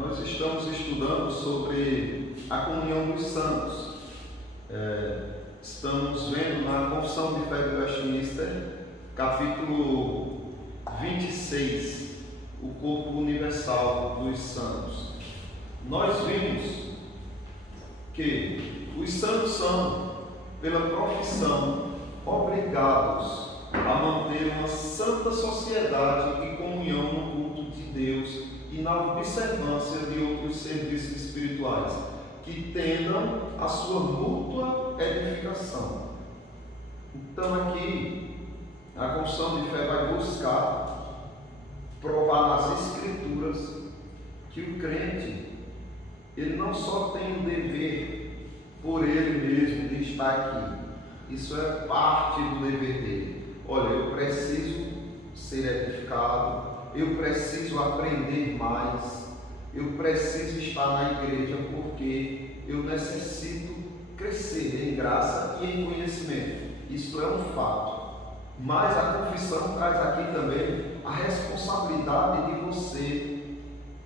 Nós estamos estudando sobre a comunhão dos santos. Estamos vendo na Confissão de Fé de Westminster, capítulo 26, o corpo universal dos santos. Nós vimos que os santos são, pela profissão, obrigados a manter uma santa sociedade e comunhão no culto de Deus e na observância de outros serviços espirituais, que tendam a sua mútua edificação. Então aqui, a confissão de fé vai buscar provar nas Escrituras que o crente, ele não só tem o dever por ele mesmo de estar aqui, isso é parte do dever dele. Olha, eu preciso ser edificado, eu preciso aprender mais, eu preciso estar na igreja porque eu necessito crescer em graça e em conhecimento. Isso é um fato. Mas a confissão traz aqui também a responsabilidade de você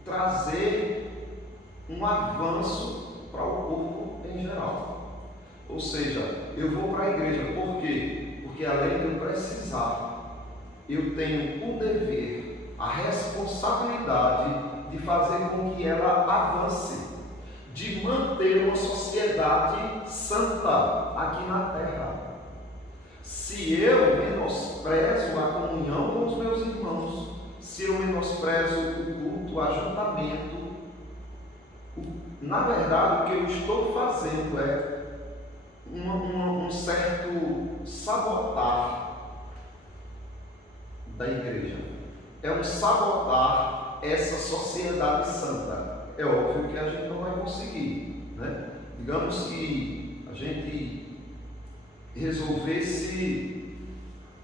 trazer um avanço para o corpo em geral. Ou seja, eu vou para a igreja, por quê? Porque além de eu precisar, eu tenho o dever, a responsabilidade de fazer com que ela avance, de manter uma sociedade santa aqui na terra. Se eu menosprezo a comunhão com os meus irmãos, se eu menosprezo o culto, o ajuntamento, na verdade o que eu estou fazendo é um certo sabotar da igreja, é um sabotar essa sociedade santa. É óbvio que a gente não vai conseguir, né? Digamos que a gente resolvesse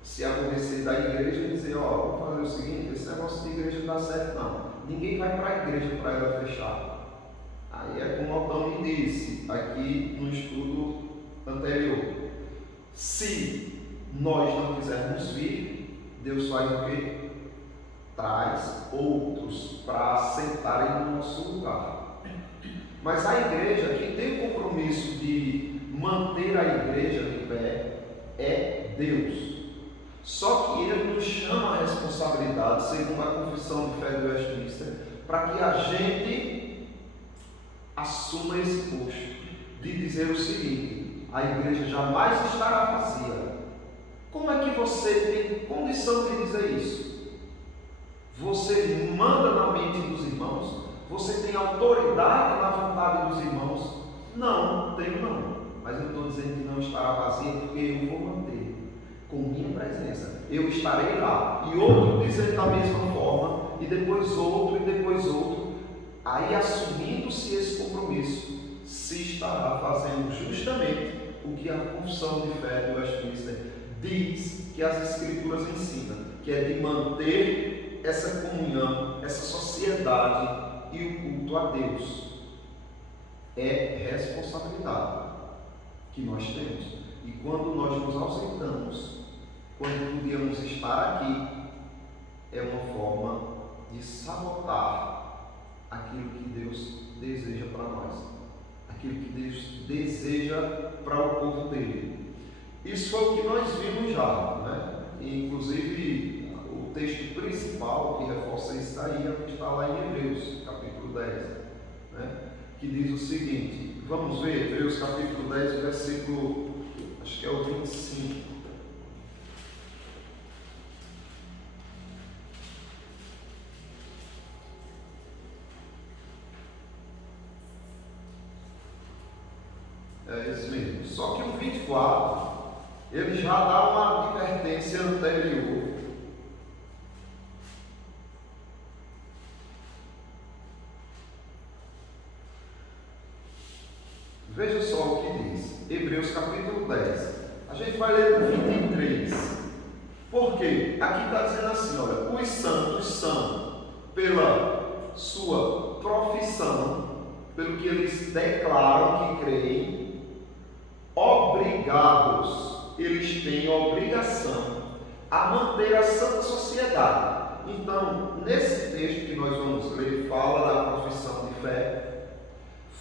se aborrecer da igreja e dizer, vamos fazer o seguinte, esse negócio de igreja não dá certo não, ninguém vai para a igreja para ela fechar. Aí é como o Altão me disse aqui no estudo anterior, se nós não quisermos vir, Deus faz o quê? Traz outros para sentarem no nosso lugar. Mas a igreja, quem tem o compromisso de manter a igreja de pé é Deus. Só que Ele nos chama a responsabilidade, segundo a confissão de fé de Westminster, para que a gente assuma esse posto de dizer o seguinte: a igreja jamais estará vazia. Como é que você tem condição de dizer isso? Você manda na mente dos irmãos? Você tem autoridade na vontade dos irmãos? Não, tenho não. Mas eu estou dizendo que não estará vazia porque eu vou manter com minha presença. Eu estarei lá. E outro dizendo da mesma forma, e depois outro, e depois outro. Aí, assumindo-se esse compromisso, se estará fazendo justamente o que a confissão de fé de Westminster diz que as Escrituras ensinam, que é de manter essa comunhão, essa sociedade e o culto a Deus. É responsabilidade que nós temos. E quando nós nos ausentamos, quando podíamos estar aqui, é uma forma de sabotar aquilo que Deus deseja para nós, aquilo que Deus deseja para o povo dele. Isso foi o que nós vimos já, né? E, inclusive, o texto principal que reforça isso daí é o que está lá em Hebreus, capítulo 10, né? Que diz o seguinte, vamos ver, Hebreus capítulo 10, versículo, acho que é o 25. É isso mesmo. Só que o 24, ele já dá uma advertência anterior. Veja só o que diz, Hebreus capítulo 10. A gente vai ler o 23. Por quê? Aqui está dizendo assim, olha, os santos são, pela sua profissão, pelo que eles declaram que creem, obrigados, eles têm obrigação a manter a santa sociedade. Então, nesse texto que nós vamos ler, fala da profissão fé,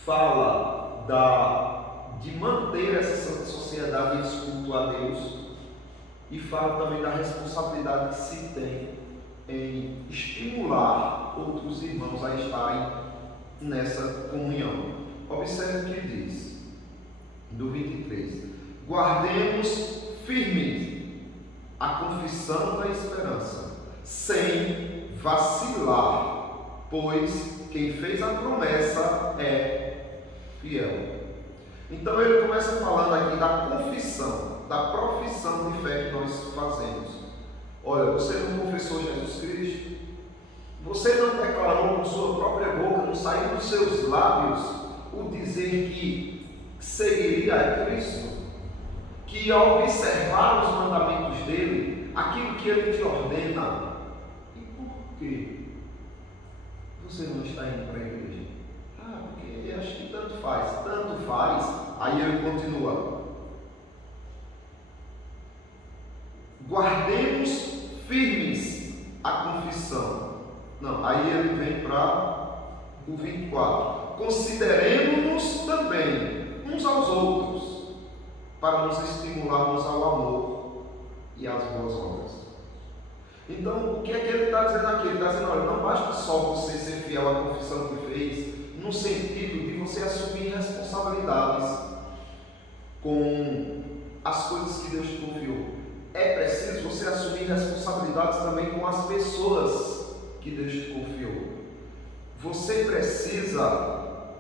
fala de manter essa santa sociedade e esse culto a Deus, e fala também da responsabilidade que se tem em estimular outros irmãos a estarem nessa comunhão. Observe o que diz, do 23: guardemos firme a confissão da esperança, sem vacilar, pois quem fez a promessa é fiel. Então ele começa falando aqui da confissão, da profissão de fé que nós fazemos. Olha, você não confessou Jesus Cristo? Você não declarou com sua própria boca, não saiu dos seus lábios o dizer que seguiria a Cristo? Que ia observar os mandamentos dele, aquilo que ele te ordena? E por que você não está indo para a igreja? Porque acho que tanto faz. Aí ele continua: guardemos firmes a confissão. Não, aí ele vem para o 24: consideremos-nos também uns aos outros, para nos estimularmos ao amor e às boas obras. Então, o que é que ele está dizendo aqui? Ele está dizendo: olha, não basta só você ser fiel à confissão que fez, no sentido de você assumir responsabilidades com as coisas que Deus te confiou. É preciso você assumir responsabilidades também com as pessoas que Deus te confiou. Você precisa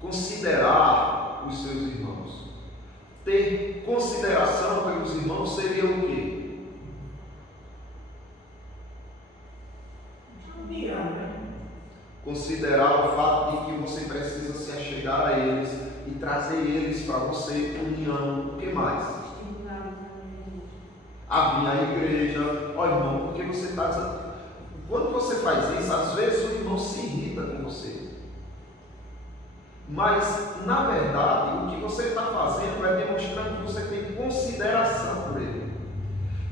considerar os seus irmãos. Ter consideração pelos irmãos seria o quê? Considerar o fato de que você precisa se achegar a eles e trazer eles para você, união. O que mais? A vir à igreja. Ó, irmão, porque você está dizendo. Quando você faz isso, às vezes o irmão se irrita com você. Mas, na verdade, o que você está fazendo é demonstrando que você tem consideração por ele.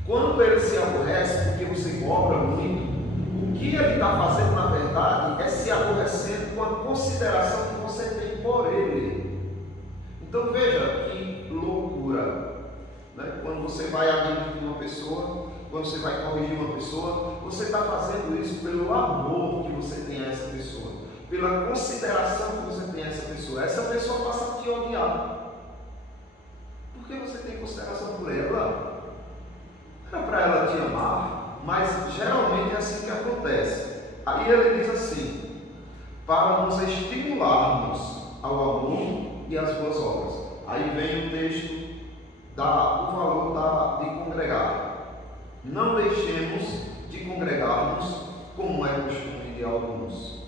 Quando ele se aborrece porque você cobra muito, o que ele está fazendo, na verdade, é se aborrecendo com a consideração que você tem por ele. Então veja que loucura, né? Quando você vai admitir uma pessoa, quando você vai corrigir uma pessoa, você está fazendo isso pelo amor que você tem a essa pessoa, pela consideração que você tem a essa pessoa. Essa pessoa passa a te odiar. Por que você tem consideração por ela? Era para ela te amar, mas geralmente é assim que acontece. Aí ele diz assim: para nos estimularmos ao amor e às boas obras. Aí vem o texto do valor de congregar. Não deixemos de congregar-nos, como é costume de alguns.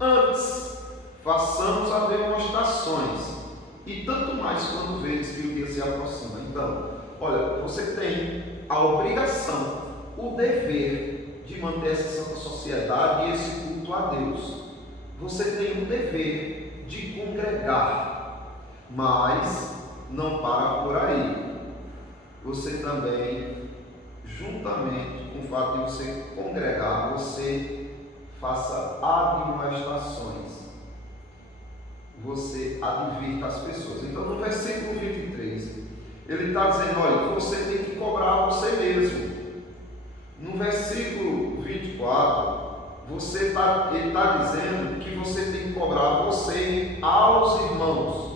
Antes, façamos as demonstrações, e tanto mais quando vedes que o dia se aproxima. Então, olha, você tem a obrigação, o dever de manter essa santa sociedade e esse culto a Deus. Você tem o dever de congregar, mas não para por aí. Você também, juntamente com o fato de você congregar, você faça admoestações. Você advirta as pessoas. Então, no versículo 23, ele está dizendo: olha, você tem que cobrar você mesmo. No versículo 24, ele está dizendo que você tem que cobrar você aos irmãos.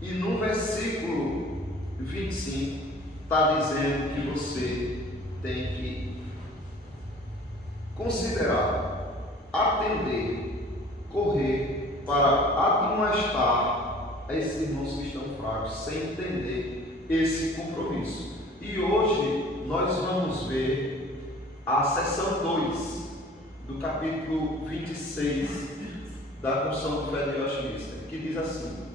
E no versículo 25, está dizendo que você tem que considerar, atender, correr para admoestar a esses irmãos que estão fracos, sem entender esse compromisso. E hoje nós vamos ver a seção 2 do capítulo 26 da Confissão de Fé de Westminster, que diz assim: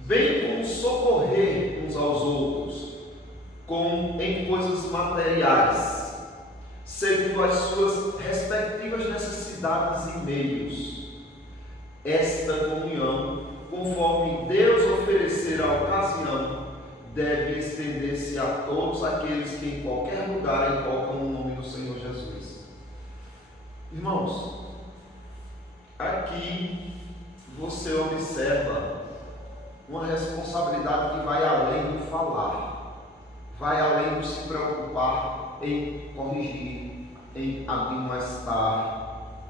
bem como socorrer uns aos outros, como em coisas materiais, segundo as suas respectivas necessidades e meios. Esta comunhão, conforme Deus oferecer a ocasião, deve estender-se a todos aqueles que em qualquer lugar invocam o nome do Senhor Jesus. Irmãos, Aqui você observa uma responsabilidade que vai além do falar, vai além do se preocupar em corrigir, em admoestar,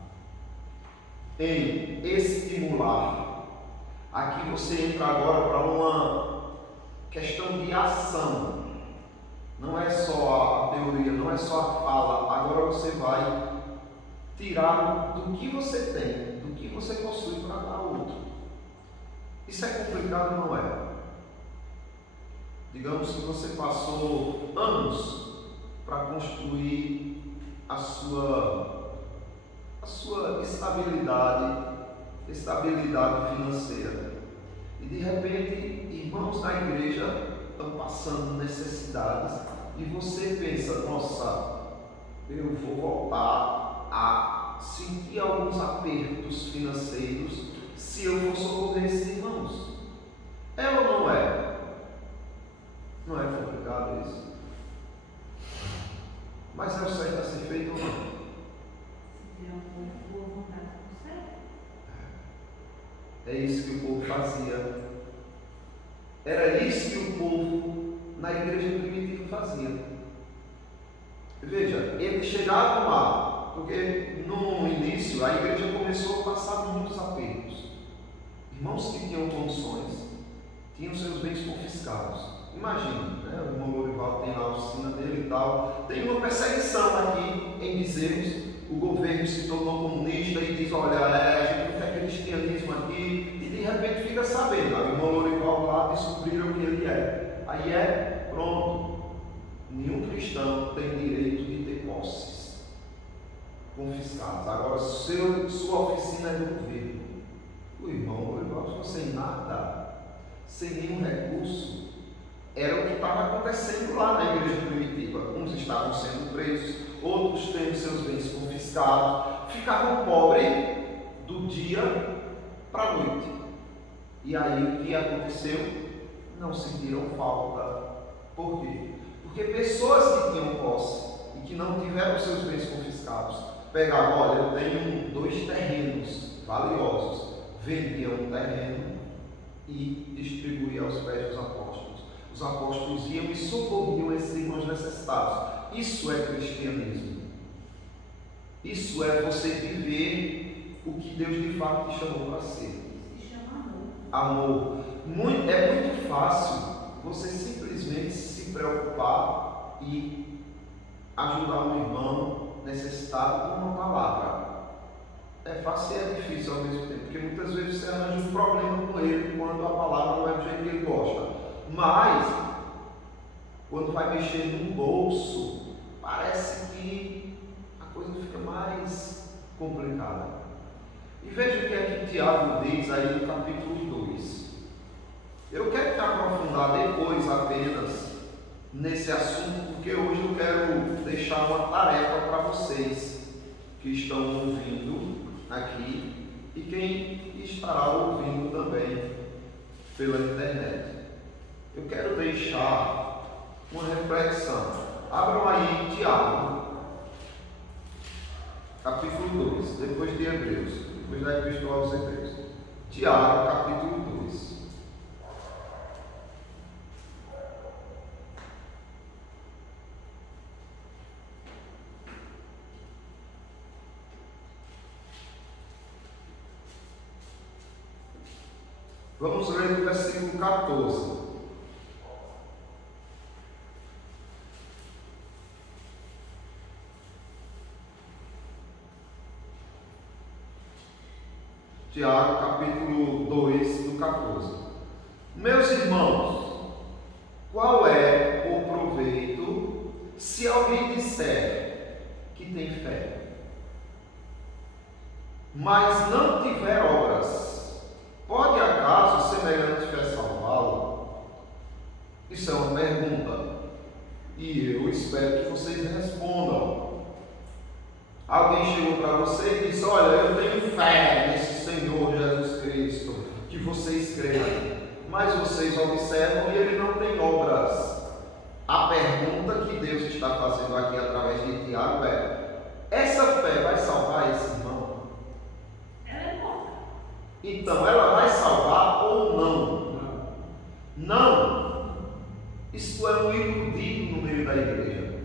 em estimular. Aqui você entra agora para uma questão de ação. Não é só a teoria, não é só a fala. Agora você vai tirar do que você tem, do que você possui para dar ao outro. Isso é complicado, não é? Digamos que você passou anos para construir a sua estabilidade financeira. E de repente, irmãos da igreja estão passando necessidades e você pensa, nossa, eu vou voltar a sentir alguns apertos financeiros se eu for socorrer esses irmãos. É ou não é? Não é complicado isso? Mas é o certo a ser feito ou não? Se tiver um boa vontade, consegue. É isso que o povo fazia. Era isso que o povo na igreja primitiva fazia. Veja, eles chegavam lá, porque no início a igreja começou a passar por muitos apertos. Irmãos que tinham condições, tinham seus bens confiscados. Imagina, né? O irmão Lorival tem lá a oficina dele e tal. Tem uma perseguição aqui em Bezerros. O governo se tornou comunista e diz, olha, a gente não quer cristianismo aqui. E de repente fica sabendo, o irmão Lorival lá descobriram o que ele é. Aí pronto. Nenhum cristão tem direito de ter posses confiscadas. Agora, sua oficina é do governo. O irmão Lorival ficou sem nada, sem nenhum recurso. Era o que estava acontecendo lá na igreja primitiva. Uns estavam sendo presos, outros tendo seus bens confiscados, ficavam pobres do dia para a noite. E aí o que aconteceu? Não sentiram falta. Por quê? Porque pessoas que tinham posse e que não tiveram seus bens confiscados, pegavam, olha, eu tenho 2 terrenos valiosos, vendiam um terreno e distribuíam aos pés dos apóstolos. Os apóstolos iam e socorriam esses irmãos necessitados. Isso é cristianismo. Isso é você viver o que Deus de fato te chamou para ser. Se chama Amor. É muito fácil você simplesmente se preocupar e ajudar um irmão necessitado com uma palavra. É fácil e é difícil ao mesmo tempo, porque muitas vezes você arranja um problema com ele quando a palavra não é do jeito que ele gosta. Mas, quando vai mexer num bolso, parece que a coisa fica mais complicada. E veja o que é que Tiago diz aí no capítulo 2. Eu quero me aprofundar depois apenas nesse assunto, porque hoje eu quero deixar uma tarefa para vocês que estão ouvindo aqui e quem estará ouvindo também pela internet. Eu quero deixar uma reflexão. Abram aí Tiago, capítulo 2, depois de Hebreus, depois da Epístola aos Hebreus. Tiago, capítulo 2. Vamos ler o versículo 14. Tiago, capítulo 2, do 14. Meus irmãos, qual é o proveito se alguém disser que tem fé, mas não tiver obras? Pode acaso semelhante fé salvá-lo? Isso é uma pergunta e eu espero que vocês respondam. Alguém chegou para você e disse, olha, eu tenho fé nesse Senhor Jesus Cristo, que vocês creem, mas vocês observam e ele não tem obras. A pergunta que Deus está fazendo aqui através de Tiago essa fé vai salvar esse irmão? Ela é Então, ela vai salvar ou não? Não. Isto é um iludido no meio da igreja.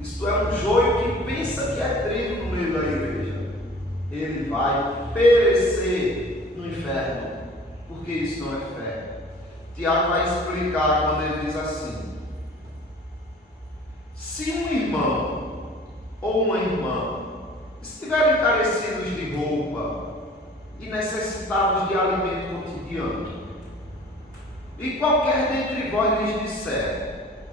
Isto é um joio que pensa que é trigo no meio da igreja. Ele vai perecer no inferno, porque isso não é fé. Tiago vai explicar quando ele diz assim: se um irmão ou uma irmã estiverem carecidos de roupa e necessitados de alimento cotidiano, e qualquer dentre vós lhes disser: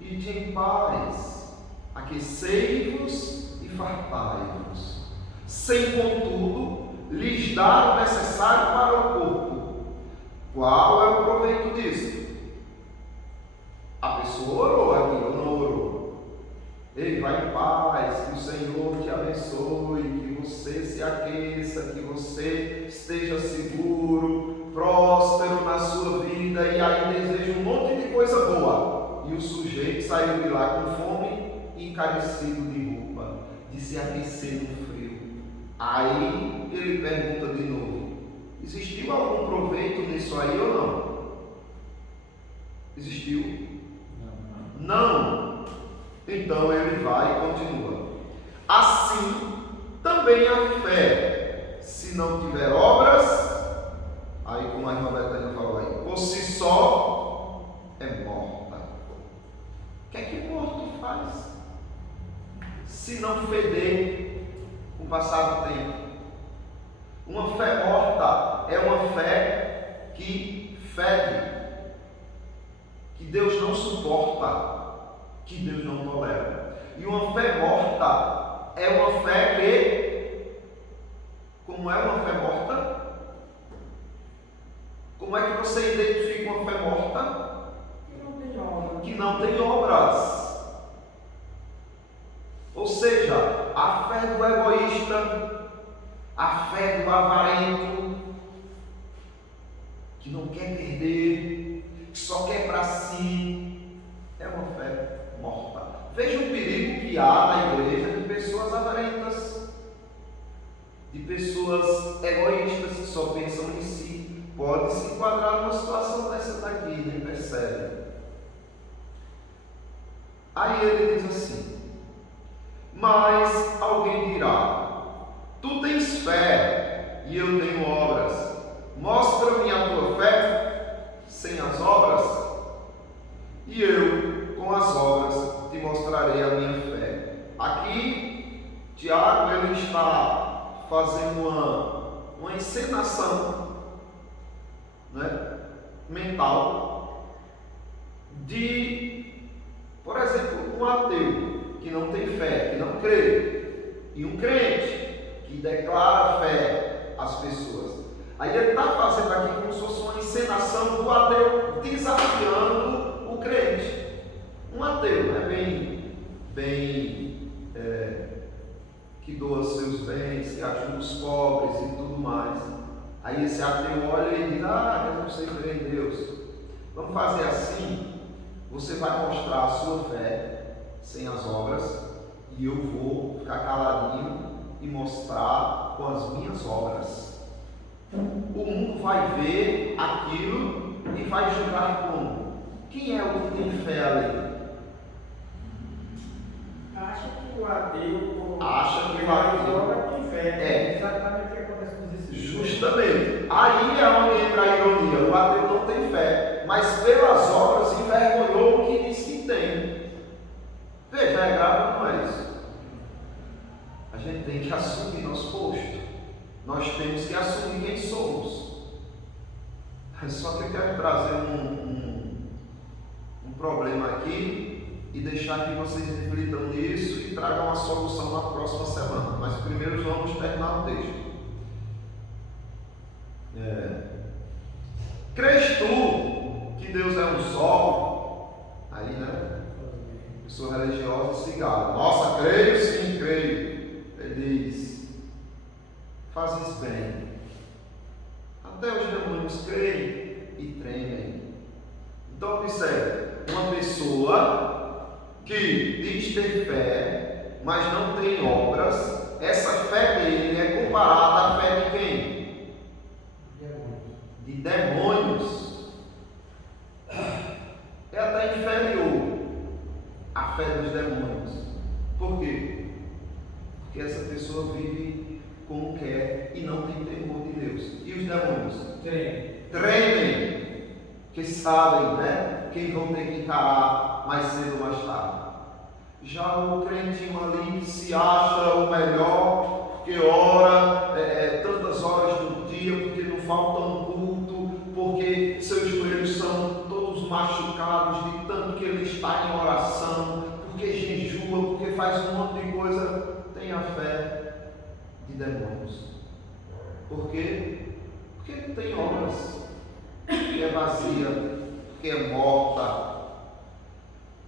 ide em paz, aquecei-vos e fartai-vos, sem contudo lhes dar o necessário para o corpo, qual é o proveito disso? A pessoa orou aqui ou não orou? Ei, vai em paz, que o Senhor te abençoe, que você se aqueça, que você esteja seguro, próspero na sua vida, e aí deseja um monte de coisa boa. E o sujeito saiu de lá com fome e carecido de roupa, de se aquecer no frio. Aí ele pergunta de novo: existiu algum proveito nisso aí ou não? Existiu? Não. Então ele vai e continua: assim também a fé, se não tiver obras, aí como a irmã Betânia falou aí, por si só é morta. O que é que o morto faz? Se não feder com o passar do tempo. Uma fé morta é uma fé que fede, que Deus não suporta, que Deus não tolera. E uma fé morta é uma fé que, como é uma fé morta? Como é que você identifica uma fé morta? Que não tem obras. Ou seja, a fé do egoísta, a fé do avarento, que não quer perder, que só quer para si, é uma fé morta. Veja o perigo que há na igreja de pessoas avarentas, de pessoas egoístas que só pensam em si. Pode se enquadrar numa situação dessa daqui, nem percebe. Aí ele diz assim: mas alguém dirá: tu tens fé e eu tenho obras, mostra-me a tua fé sem as obras, e eu com as obras te mostrarei a minha fé. Aqui Tiago ele está fazendo uma encenação, né, mental de, por exemplo, um ateu que não tem fé, que não crê, e um crente que declara fé às pessoas. Aí ele está fazendo aqui como se fosse uma encenação do ateu desafiando o crente. Um ateu, né, que doa seus bens, que ajuda os pobres e tudo mais. Aí esse ateu olha e diz: eu não sei crer em Deus. Vamos fazer assim, você vai mostrar a sua fé sem as obras, e eu vou ficar caladinho e mostrar com as minhas obras. O mundo vai ver aquilo e vai julgar como? Quem é o que tem fé ali? Acha que o ateu tem fé. É exatamente o que acontece com os espíritos. Justamente. Aí é onde entra a ironia. O ateu não tem fé, mas pelas obras envergonhou o que diz que tem. Veja, é grave, não é isso? A gente tem que assumir nosso posto. Nós temos que assumir quem somos. Só que eu quero trazer um problema aqui e deixar que vocês reflitam nisso e tragam a solução na próxima semana. Mas primeiro vamos terminar o texto. Crês tu que Deus é um só? Aí, né? Pessoa religiosa se gala: nossa, creio, sim, creio. Ele diz: fazes bem. Até os demônios creem e tremem. Então observe, uma pessoa que diz ter fé, mas não tem obras, essa fé dele é comparada à fé de quem? Porque essa pessoa vive como quer e não tem temor de Deus. E os demônios? Tremem. Porque sabem, né? Quem vão ter que encarar mais cedo ou mais tarde. Já o crentinho ali que se acha o melhor, porque ora tantas horas do dia, porque não falta um culto, porque seus joelhos são todos machucados de tanto que ele está em oração, porque jejua, porque faz um monte de coisa, tem a fé de demônios. Por quê? Porque não tem obras, porque é vazia, porque é morta.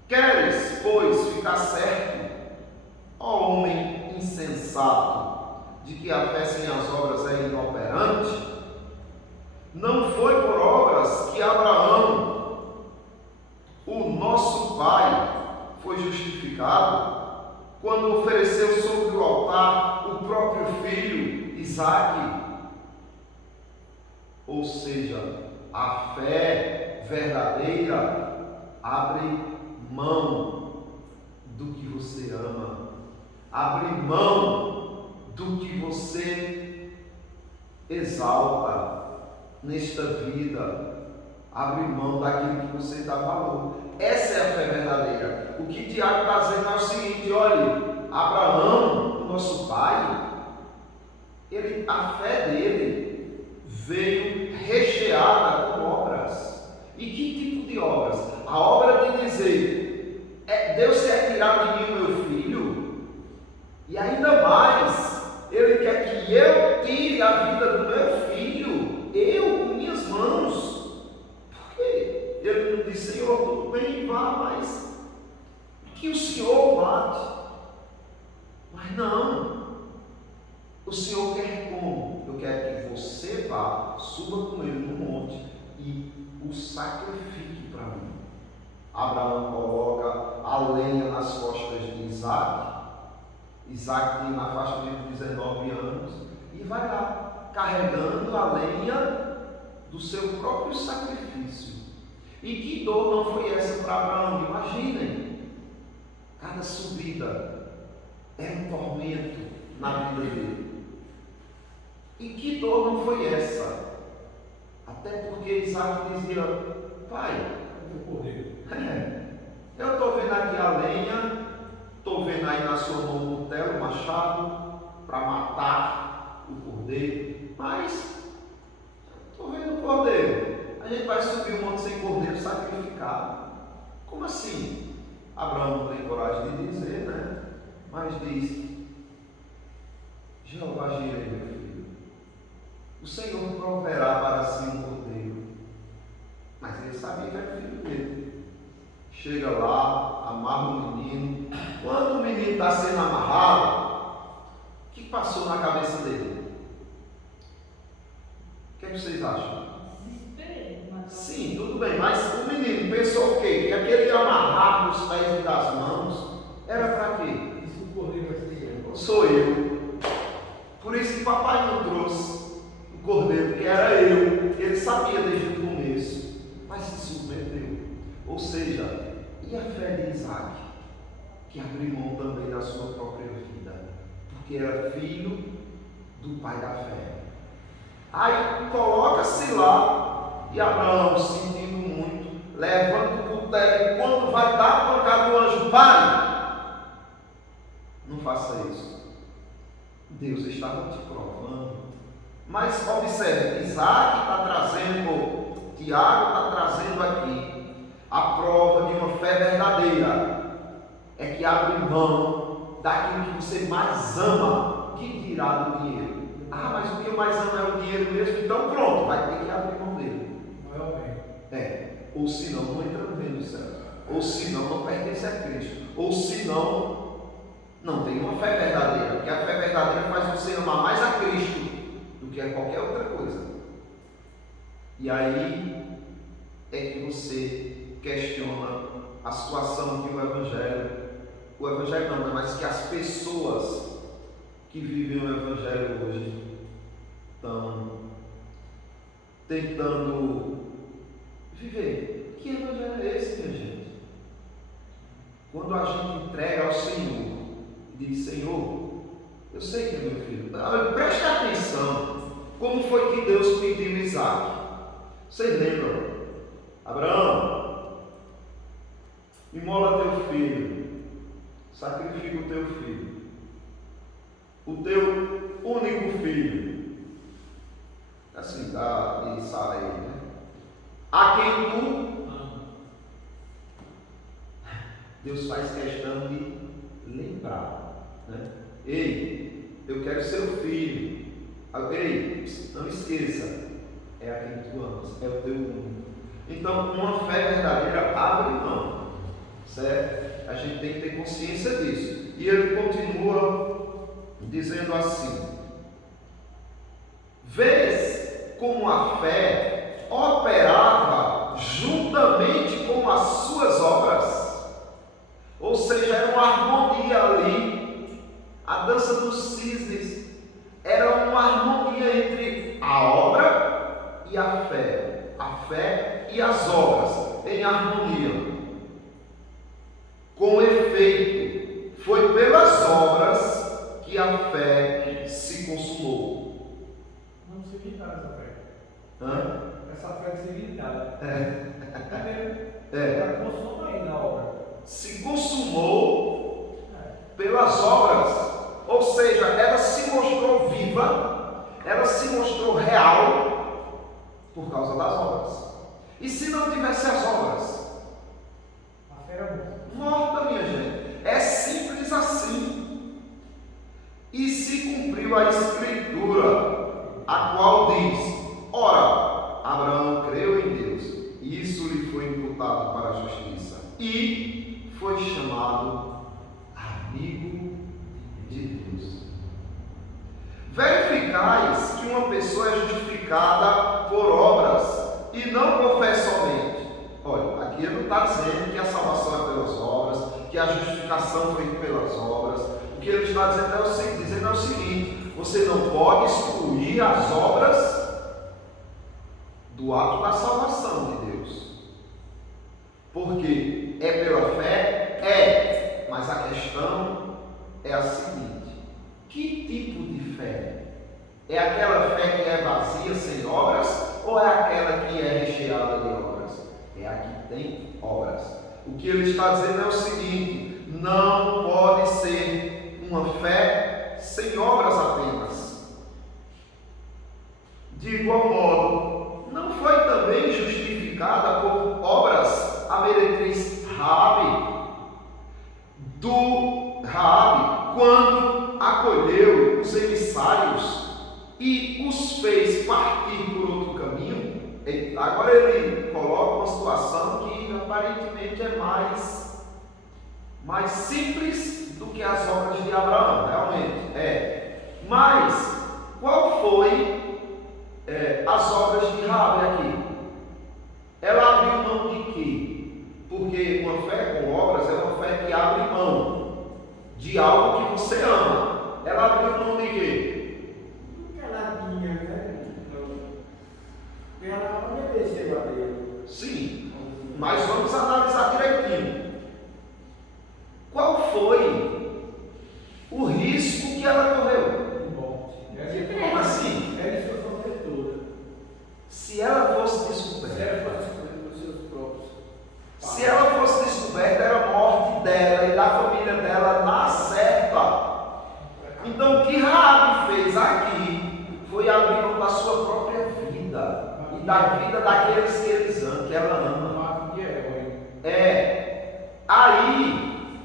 Queres, pois, ficar certo, ó homem insensato, de que a fé sem as obras é inoperante? Não foi por obras que Abraão, o nosso pai, foi justificado, quando ofereceu sobre o altar o próprio filho, Isaque? Ou seja, a fé verdadeira abre mão do que você ama, abre mão do que você exalta nesta vida, abre mão daquilo que você dá valor. Essa é a fé verdadeira. O que Tiago está dizendo é o seguinte: olhe, Abraão, o nosso pai, a fé dele veio recheada com obras. E que tipo de obras? A obra de dizer, Deus quer tirar de mim o meu filho, e ainda mais, Ele quer que eu tire a vida do meu filho, eu com minhas mãos. Por quê? Ele não disse: Senhor, tudo bem, vá, mas que o Senhor mate. Mas não, o Senhor quer como? Eu quero que você vá, suba com ele no monte e o sacrifique para mim. Abraão coloca a lenha nas costas de Isaque. Isaque tem na faixa de 19 anos e vai lá, carregando a lenha do seu próprio sacrifício. E que dor não foi essa para Abraão? Imaginem, cada subida é um tormento na vida dele. E que dor não foi essa? Até porque Isaque dizia: pai, eu estou vendo aqui a lenha, estou vendo aí na sua mão o cutelo, o machado, para matar o cordeiro, mas estou vendo o cordeiro. A gente vai subir um monte sem cordeiro sacrificado. Como assim? Abraão não tem coragem de dizer, né? Mas diz: Jeová Jireh, meu filho, o Senhor proverá para si um cordeiro. Mas ele sabia que era filho dele. Chega lá, amarra o menino. Quando o menino está sendo amarrado, o que passou na cabeça dele? O que vocês acham? Sim, tudo bem, mas o menino pensou o quê? Que aquele amarrar nos pés e das mãos era para quê? Isso o cordeiro vai ser eu. Sou eu. Por isso que papai não trouxe o cordeiro, que era eu. Ele sabia desde o começo, mas se submeteu. Ou seja, e a fé de Isaque, que abriu mão também da sua própria vida, porque era filho do pai da fé. Aí coloca-se lá, e Abraão, sentindo muito, levanta o cutelo, e quando vai dar a pancada do anjo, pai, não faça isso. Deus estava te provando. Mas observe, Isaque está trazendo, Tiago está trazendo aqui a prova de uma fé verdadeira. É que abre mão daquilo que você mais ama, que dirá do dinheiro. Ah, mas o que eu mais amo é o dinheiro mesmo, então pronto, vai ter que abrir mão dele. Não é o bem. Ou senão não entra no reino dos céus. Ou senão não pertence a Cristo. Ou senão não tem uma fé verdadeira. Porque a fé verdadeira faz você amar mais a Cristo do que a qualquer outra coisa. E aí é que você questiona a situação que o Evangelho não, mas que as pessoas que vivem o Evangelho hoje estão tentando viver. Que Evangelho é esse, minha gente? Quando a gente entrega ao Senhor e diz: Senhor, Eu sei que é meu filho. Preste atenção. Como foi que Deus pediu Isaac? Vocês lembram? Abraão, imola teu filho, sacrifica o teu filho, o teu único filho, assim dá de Sarai, né? A quem tu Deus faz questão de lembrar, né? Ei, eu quero ser o filho. Ei, não esqueça, é a quem tu amas, é o teu único. Então, uma fé verdadeira abre mão, certo? A gente tem que ter consciência disso. E ele continua dizendo assim: vês como a fé operava juntamente com as suas obras, ou seja, era uma harmonia ali. A dança dos cisnes era uma harmonia entre a obra e a fé e as obras em harmonia. Com efeito, foi pelas obras que a fé se consumou. Não se limitar essa fé. Hã? Essa fé se limitar. É. Ela consuma aí na obra. Se consumou pelas obras, ou seja, ela se mostrou viva, ela se mostrou real por causa das obras. E se não tivesse as obras? A fé era Morta, minha gente. É simples assim. E se cumpriu a escritura, a qual diz: ora, Abraão creu em Deus, e isso lhe foi imputado para a justiça, e foi chamado amigo de Deus. Verificais que uma pessoa é justificada por obras e não por fé somente. Olha, aqui ele não está dizendo que a salvação é pelas obras, que a justificação foi pelas obras. O que ele está dizendo é o seguinte: você não pode excluir as obras do ato da salvação de Deus. Porque é pela fé? É. Mas a questão é a seguinte: que tipo de fé? É aquela fé que é vazia, sem obras? Ou é aquela que é recheada de obras? É a que tem obras. O que ele está dizendo é o seguinte: não pode ser uma fé sem obras apenas. De igual modo, não foi também justificada por obras a meretriz Raabe, quando acolheu os emissários e os fez partir por outro caminho? Agora ele coloca uma situação que aparentemente é mais simples do que as obras de Abraão, realmente é. Mas qual foi as obras de Raabe aqui? Ela abriu mão de quê? Porque uma fé com obras é uma fé que abre mão de algo que você ama. Ela abriu mão de quê? ela tinha, né? Ela obedeceu a Deus. Sim, mas vamos analisar direitinho. Qual foi o risco que ela correu? Bom, Como assim? ela foi protetora. Se ela fosse Se descoberta, ela fosse escolher os seus próprios. se ela fosse descoberta, era a morte dela e da família dela na certa. Então, o que Raabe fez aqui foi abrir mão da sua própria vida e da vida daqueles que ela ama. Aí,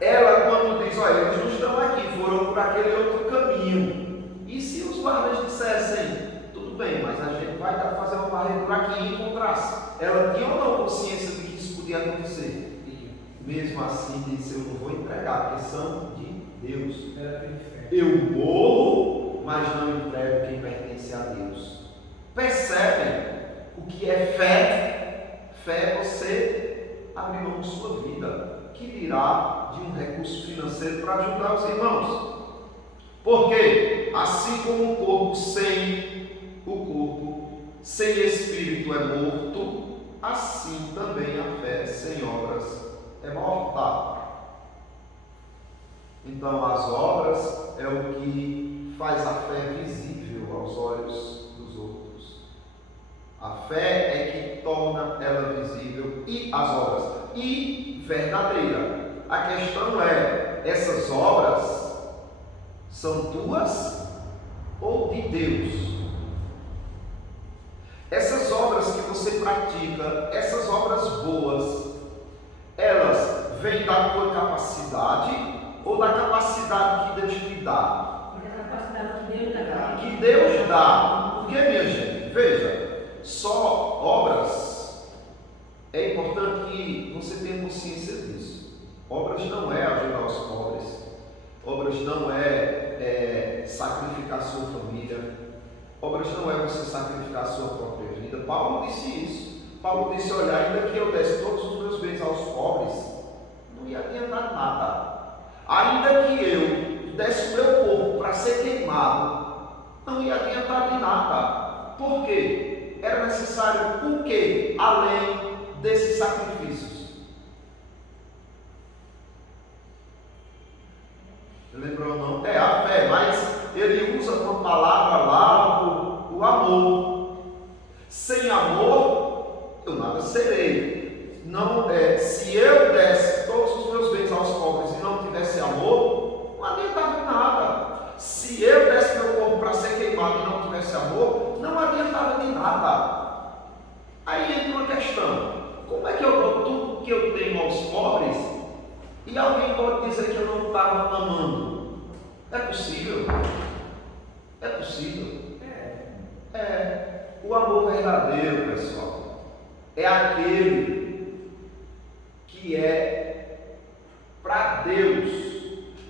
ela quando diz: olha, eles não estão aqui, foram por aquele outro caminho. E se os guardas dissessem: tudo bem, mas a gente vai fazer uma varredura aqui e encontrasse? Ela tinha ou não consciência de que isso podia acontecer? Mesmo assim, disse: eu não vou entregar, porque são de Deus. Eu morro, mas não entrego quem pertence a Deus. Percebem o que é fé? Fé é você abrir mão de sua vida, que dirá de um recurso financeiro para ajudar os irmãos. Porque assim como o corpo sem espírito é morto, assim também a fé sem obras é morta. Então, as obras é o que faz a fé visível aos olhos dos outros. A fé é que torna ela visível, e as obras, e verdadeira. A questão é, essas obras são tuas ou de Deus? Essas obras que você pratica, essas obras boas, elas vêm da tua capacidade ou da capacidade que Deus te dá? Da capacidade que Deus dá. Que Deus dá. Porque, minha gente, veja, só obras, é importante que você tenha consciência disso. Obras não é ajudar os pobres, obras não é sacrificar a sua família, obras não é você sacrificar a sua própria vida. Paulo disse isso. Paulo disse: olha, ainda que eu desse todos os meus bens aos pobres, não ia adiantar nada. Ainda que eu desse o meu corpo para ser queimado, não ia adiantar de nada. Por quê? Era necessário o quê? Além desses sacrifícios. Lembrou ou não? É a fé, mas ele usa uma palavra lá, o amor. Sem amor, eu nada serei. Não, se eu desse todos os meus bens aos pobres e não tivesse amor, não adiantava nada. Se eu desse meu corpo para ser queimado e não tivesse amor, não adiantava de nada. Aí entra uma questão: como é que eu dou tudo que eu tenho aos pobres e alguém pode dizer que eu não estava amando? É possível? É possível? O amor verdadeiro, pessoal, é aquele que é para Deus.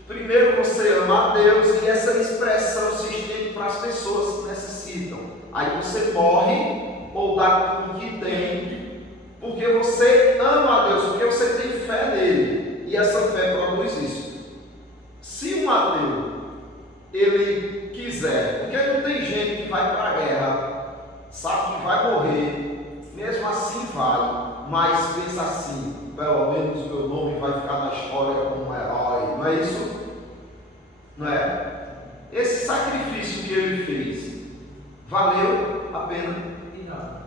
Primeiro você ama a Deus e essa expressão se estende para as pessoas que necessitam. Aí você morre ou dá tudo que tem, porque você ama a Deus, porque você tem fé nele, e essa fé produz isso. Se um ateu ele quiser, porque não tem gente que vai para a guerra, sabe que vai morrer, mesmo assim vai, mas pensa assim: pelo menos meu nome vai ficar na história como um herói. Não é isso? Não é? Esse sacrifício que ele fez valeu a pena?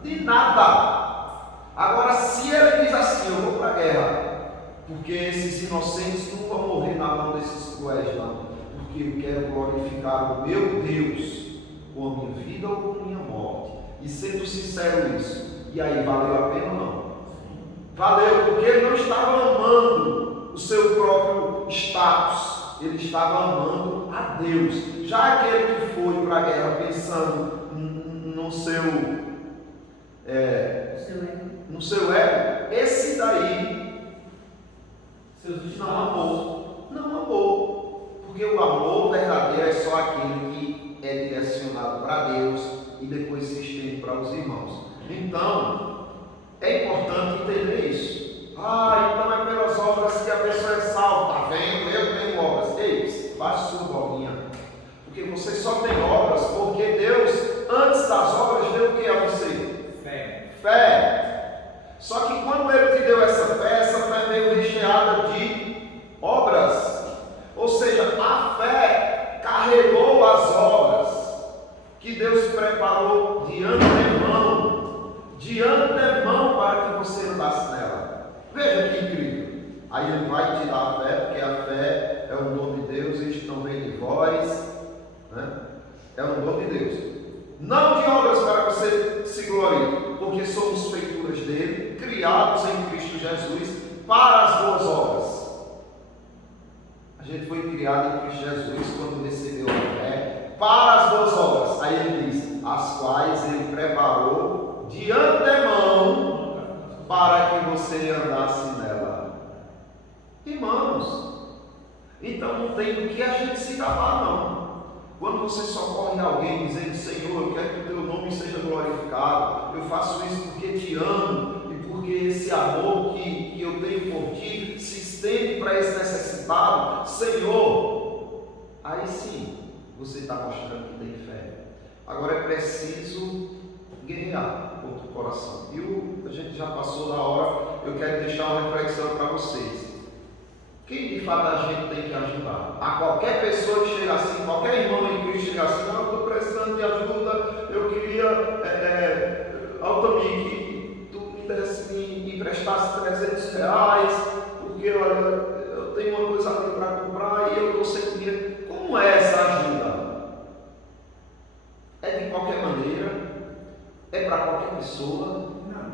De nada. Agora, se ele diz assim: eu vou para a guerra, porque esses inocentes não vão morrer na mão desses cruéis, não, porque eu quero glorificar o meu Deus com a minha vida ou com a minha morte, e sendo sincero isso, e aí valeu a pena ou não? Valeu, porque ele não estava amando o seu próprio status, ele estava amando a Deus. Já aquele que foi para a guerra pensando no seu ego, esse daí não amou, porque o amor verdadeiro é só aquele que é direcionado para Deus e depois se estende para os irmãos. Então, é importante entender isso. Então é pelas obras que a pessoa é salva. Está vendo? Eu tenho obras. Ei, faz sua bolinha. Porque você só tem obras porque Deus, antes das obras, deu o que a você? Fé. Só que quando Ele te deu essa fé veio recheada de obras. Ou seja, a fé carregou as obras que Deus preparou de antemão para que você andasse nela. Veja que incrível. Aí Ele vai te dar a fé, porque a fé é um dom de Deus, isto não vem de vós, né? É um dom de Deus. Não de obras para que você se glorie, porque somos feituras dele, criados em Cristo Jesus para as boas obras. A gente foi criado em Cristo Jesus quando recebeu a fé para as boas obras. Aí ele diz: as quais ele preparou de antemão para que você andasse nela. Irmãos, então não tem do que a gente se gabar, não. Quando você socorre alguém dizendo: Senhor, eu quero que o teu nome seja glorificado, eu faço isso porque te amo e porque esse amor que eu tenho por ti se estende para esse necessitado, Senhor, aí sim você está mostrando que tem fé. Agora é preciso guerrear contra o coração. A gente já passou da hora, eu quero deixar uma reflexão para vocês. quem de fato a gente tem que ajudar? A qualquer pessoa que chega assim, qualquer irmão em Cristo chega assim, eu estou precisando de ajuda, eu queria, Altamir, que tu me emprestasse R$300, porque olha, eu tenho uma coisa ali para comprar e eu estou sem dinheiro. Como é essa ajuda? É de qualquer maneira? É para qualquer pessoa? Não.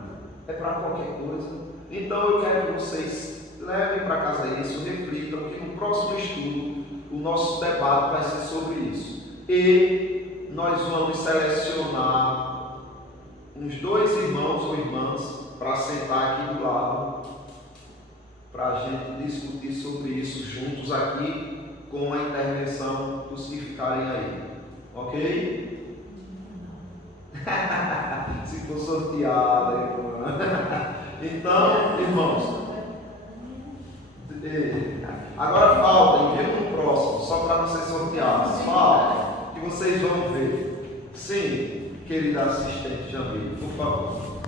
É para qualquer coisa? Então eu quero que vocês levem para casa isso, reflitam que no próximo estudo o nosso debate vai ser sobre isso. E nós vamos selecionar uns 2 irmãos ou irmãs para sentar aqui do lado, para a gente discutir sobre isso juntos aqui, com a intervenção dos que ficarem aí. Ok? Se for sorteado, então, irmãos, agora falta, envio no próximo, só para não ser sorteados. Falta, que vocês vão ver. Sim, querida assistente Jamil, por favor.